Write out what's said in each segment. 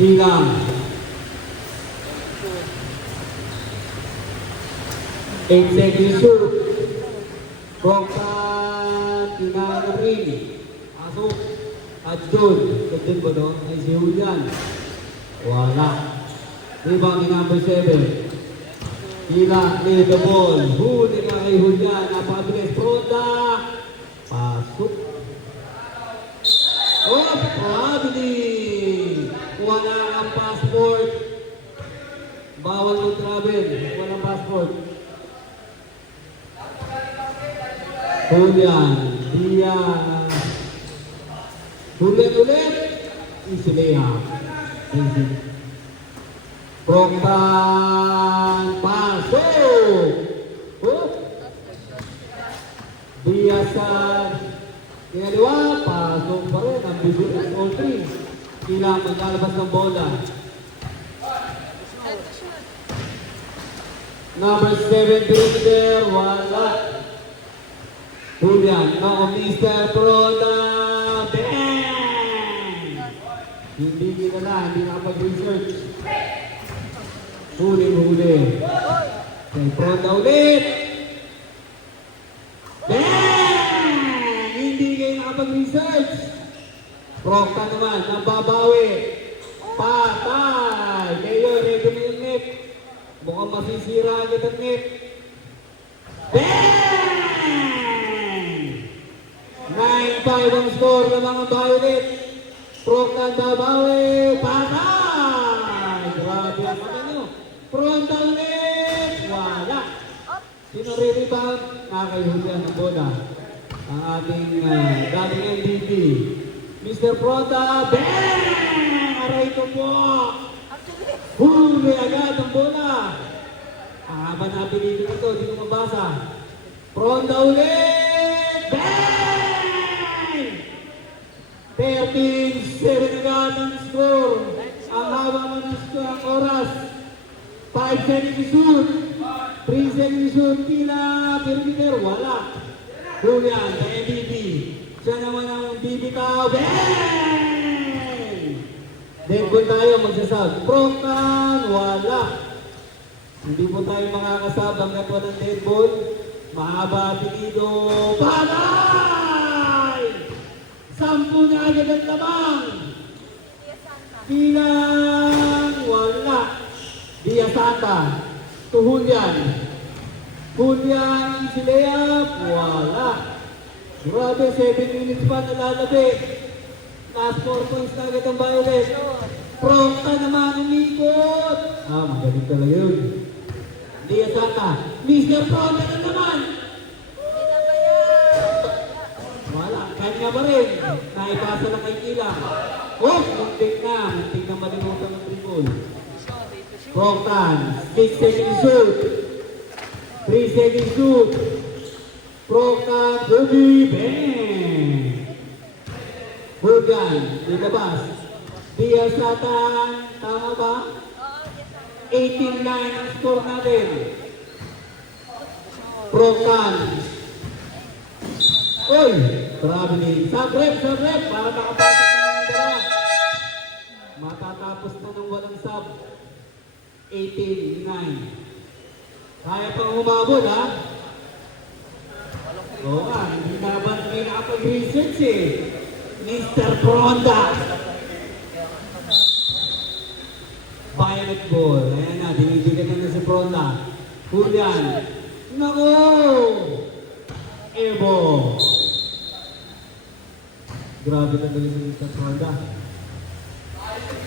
Ilang. Execution. Bongkan. Tinanarin. Asok. Adjun. Adjun ba no? Ay si Julian. Wala. Rebound ni number 7. Hila ni the ball. Huli ka kay Julian. Napakabilis. Pronda. Pasok. Oh, traveling. Wala ang passport. Bawal mag-travel. Walang passport. Julian. Julian ulit. Isilea. Bongkan. Pasok. Oh. Biasan. Kinaliwa. Pasok pa rin. Ang bisis all three. Ilang maglalabas ng bola. Number 7 there. Wala. Julian. No, Mr. Proda. Bang! Hindi kinala. Hindi nakapag-research. Huli. Kay Proda ulit. Bang! Hindi kayo nakapag-research. Prokta naman, nababawi. Patay. Kayo, ready na yung net. Mukhang masisira agad ang net. Bang! 9-5 ang score ng mga Violet. Prokta nababawi. Patay! Grabe ang mata nyo. Pronta ulit. Wala. Sino re-rebound? Nakakayuhan ng bola. Ang ating dating MVP. Mr. Pronta. Bang! Aray ko po. Huli agad ang bola. Ang haba na pinili ito. Hindi ko mabasa. Pronta ulit. Bang! 13-7 agad ang score. Ang haba mo ng score ang oras. 5 seconds to shoot. 3 seconds to shoot. Kila perimeter. Wala. Julian, the MVP. Siya naman ang bibitaw. Bang! Then kung tayo magsasab. Proktan. Wala. Hindi po tayo makakasab hanggat walang dead ball. Mahaba pinido. Patay! 10 na agad ang lamang. Bilang. Wala. Dia Santa. To Julian. Julian Isilea. Wala. Grabe, 7 minutes pa nalalabi. Last 4 points na agad ang Violet. Prokta naman umikot. Magaling talaga yun. Dia Santa. Mr. Prokta na naman. Wala, kanya pa rin. Naipasa lang kay Kila. Muntik na malimutan ng tribol. Proktan, 6 seconds shoot. 3 seconds shoot. Proktan, Ruby, bang! Burgan, dilabas. Dia Satan, tama ba? 18-9 ang score natin. Proktan. Uy, traveling. Sabrep, para makapasok ng dala. Matatapos na ng walang sub. 18-9. Kaya pang humabol, ha? Oo nga, hindi naman may nakapag-research eh. Mr. Pronda. Violet ball. Ayan na, dinibigyan na si Pronda. Julian. Naku! Evo. Grabe na galing si Mr. Pronda.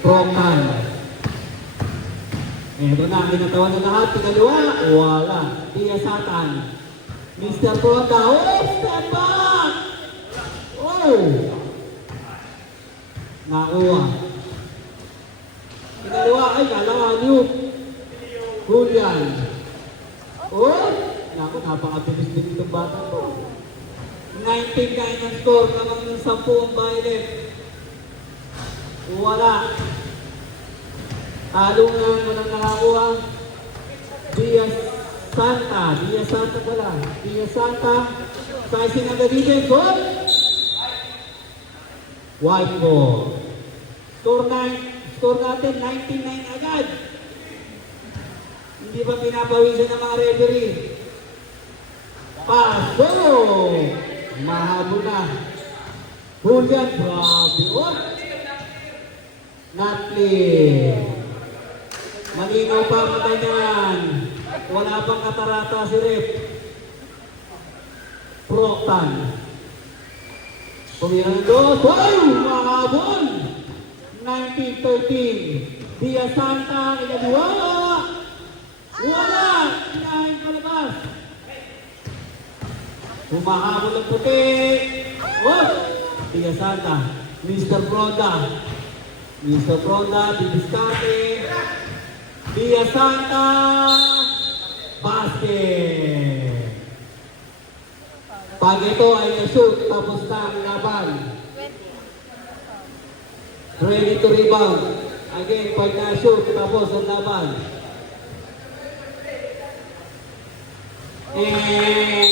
Proktan. Eto na, kinatawan na lahat. Pinaliwa. Wala. Dia Satan. Mr. Pronda. Step back! Nakuha. Pinaliwa. Ay, kalawa. Julian. Naku, napakabilis din itong bata ko. 19-9 ang score. Namang ng 10 ang Violet. Wala. Talungan, walang nakakuha. Dia Santa pala. Dia Santa. Sizing ang defense. Goal! White ball. score natin 99 agad. Hindi ba pinapawisan ng mga referee? Paso! Mahabol na. Julian, grabe. Oh! Not clear. Malinaw pa ang mata niyan. Wala pang katarata si Rep. Proctan. Pumirang dos. Wow! Mahabol! 1913. Dia Santa, inaliwa. Wala! Inahin palabas. Humahabol ang puti. Oh! Dia Santa. Mr. Fronda. Mr. Fronda, didiskarte. Dia Santa. Basket. Pag ito ay na-shoot, tapos na ang laban. Ready to rebound. Again, pag na-shoot, tapos ang laban. And